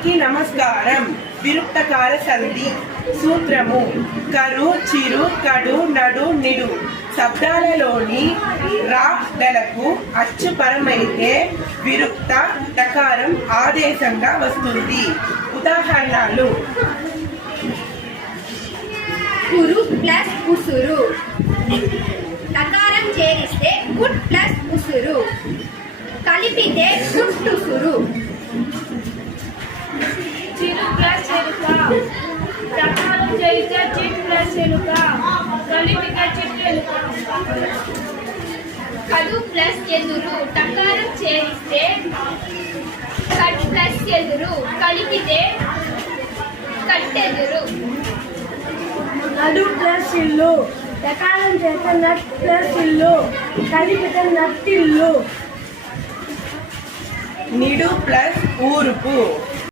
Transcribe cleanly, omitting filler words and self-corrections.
అందరికీ నమస్కారం. విరుక్తకార సంధి సూత్రము కరు, చిరు, కడు, నడు, నిడు శబ్దాలలోని లకు అచ్చు పరమైతే విరుక్త టకారం ఆదేశంగా వస్తుంది. ఉదాహరణలు: కురు ప్లస్ ఉసురు, టకారం చేరిస్తే కుట్ ప్లస్ ఉసురు, కలిపితే కుట్టుసురు. చిరు ప్లస్ చెరుక, టకారం చేరితే చిట్ ప్లస్ చెరుక, కలిపితే చిట్టెలుక. కడు ప్లస్ ఎదురు, టకారం చేరిస్తే కట్ ప్లస్ ఎదురు, కలిపితే కట్టెదురు. నడు ప్లస్ ఇల్లు, టకారం చేస్తే నట్ ప్లస్ ఇల్లు, కలిపితే నట్టిల్లు. నిడు ప్లస్ ఊరుపు,